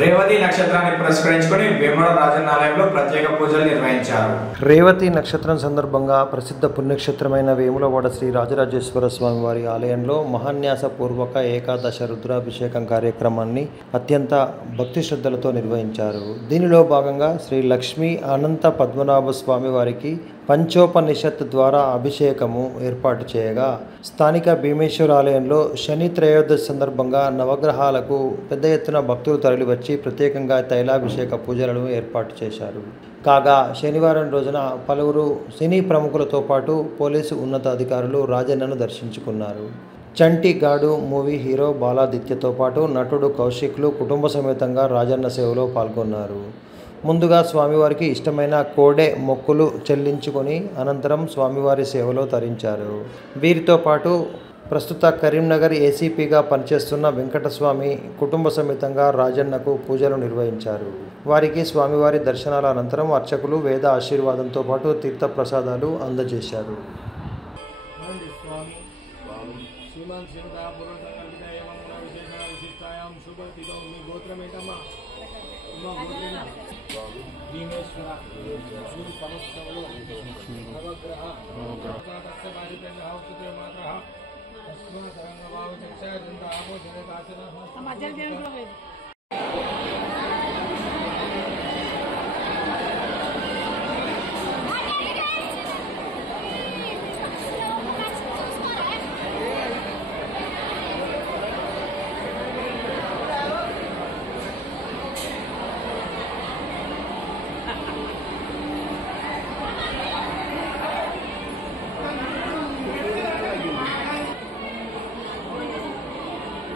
రేవతి నక్షత్రాన్ని పురస్కరించుకొని వేముల రాజన్న ఆలయంలో ప్రత్యేక పూజలు నిర్వహించారు. రేవతి నక్షత్రం సందర్భంగా ప్రసిద్ధ పుణ్యక్షేత్రమైన వేములవాడ శ్రీ రాజరాజేశ్వర స్వామి వారి ఆలయంలో మహాన్యాసపూర్వక ఏకాదశ రుద్రాభిషేకం కార్యక్రమాన్ని అత్యంత భక్తి శ్రద్ధలతో నిర్వహించారు. దీనిలో భాగంగా శ్రీ లక్ష్మీ అనంత పద్మనాభ స్వామి వారికి పంచోపనిషత్ ద్వారా అభిషేకము ఏర్పాటు చేయగా, స్థానిక భీమేశ్వర ఆలయంలో శని త్రయోదశి సందర్భంగా నవగ్రహాలకు పెద్ద ఎత్తున భక్తులు తరలివచ్చి ప్రత్యేకంగా తైలాభిషేక పూజలను ఏర్పాటు చేశారు. కాగా శనివారం రోజున పలువురు సినీ ప్రముఖులతో పాటు పోలీసు ఉన్నతాధికారులు రాజన్నను దర్శించుకున్నారు. చంటి గాడు మూవీ హీరో బాలాదిత్యతో పాటు నటుడు కౌశిక్లు కుటుంబ సమేతంగా రాజన్న సేవలో పాల్గొన్నారు. ముందుగా స్వామివారికి ఇష్టమైన కోడె మొక్కులు చెల్లించుకొని అనంతరం స్వామివారి సేవలో తరించారు. వీరితో పాటు ప్రస్తుత కరీంనగర్ ఏసీపీగా పనిచేస్తున్న వెంకటస్వామి కుటుంబ సమేతంగా రాజన్నకు పూజలు నిర్వహించారు. వారికి స్వామివారి దర్శనాల అనంతరం అర్చకులు వేద ఆశీర్వాదంతో పాటు తీర్థప్రసాదాలు అందజేశారు.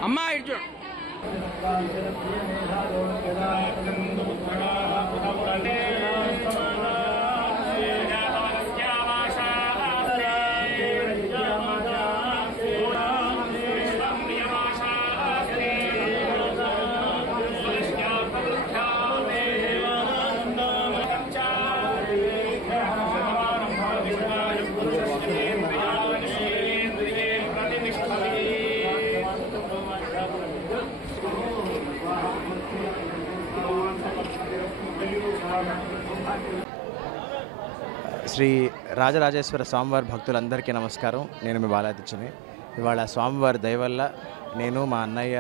అమ్మా ఇటు శ్రీ రాజరాజేశ్వర స్వామివారి భక్తులందరికీ నమస్కారం. నేను మీ బాలాదిత్యని. ఇవాళ స్వామివారి దయ వల్ల నేను, మా అన్నయ్య,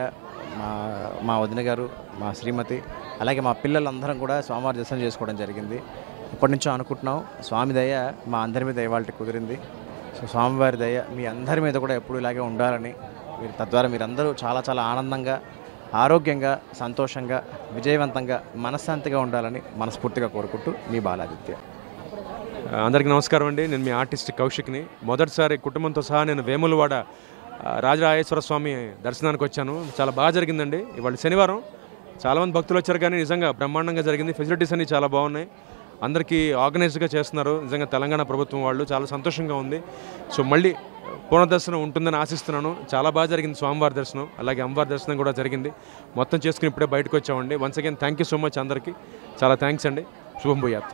మా వదిన గారు, మా శ్రీమతి, అలాగే మా పిల్లలందరం కూడా స్వామివారి దర్శనం చేసుకోవడం జరిగింది. ఇప్పటి నుంచో అనుకుంటున్నాం. స్వామి దయ మా అందరి మీద ఇవాళ కుదిరింది. సో స్వామివారి దయ మీ అందరి మీద కూడా ఎప్పుడు ఇలాగే ఉండాలని, తద్వారా మీరందరూ చాలా చాలా ఆనందంగా, ఆరోగ్యంగా, సంతోషంగా, విజయవంతంగా, మనశ్శాంతిగా ఉండాలని మనస్ఫూర్తిగా కోరుకుంటూ మీ బాలాదిత్య. అందరికీ నమస్కారం అండి. నేను మీ ఆర్టిస్ట్ కౌశిక్ని. మొదటిసారి కుటుంబంతో సహా నేను వేములవాడ రాజరాజేశ్వర స్వామి దర్శనానికి వచ్చాను. చాలా బాగా జరిగిందండి. ఇవాళ శనివారం చాలామంది భక్తులు వచ్చారు, కానీ నిజంగా బ్రహ్మాండంగా జరిగింది. ఫెసిలిటీస్ అన్నీ చాలా బాగున్నాయి. అందరికీ ఆర్గనైజ్డ్గా చేస్తున్నారు. నిజంగా తెలంగాణ ప్రభుత్వం వాళ్ళు చాలా సంతోషంగా ఉంది. సో మళ్ళీ పునర్దర్శనం ఉంటుందని ఆశిస్తున్నాను. చాలా బాగా జరిగింది స్వామివారి దర్శనం, అలాగే అమ్మవారి దర్శనం కూడా జరిగింది. మొత్తం చేసుకుని ఇప్పుడే బయటకు వచ్చామండి. Once again thank you so much అందరికీ. చాలా థ్యాంక్స్ అండి. శుభం భూయాత్.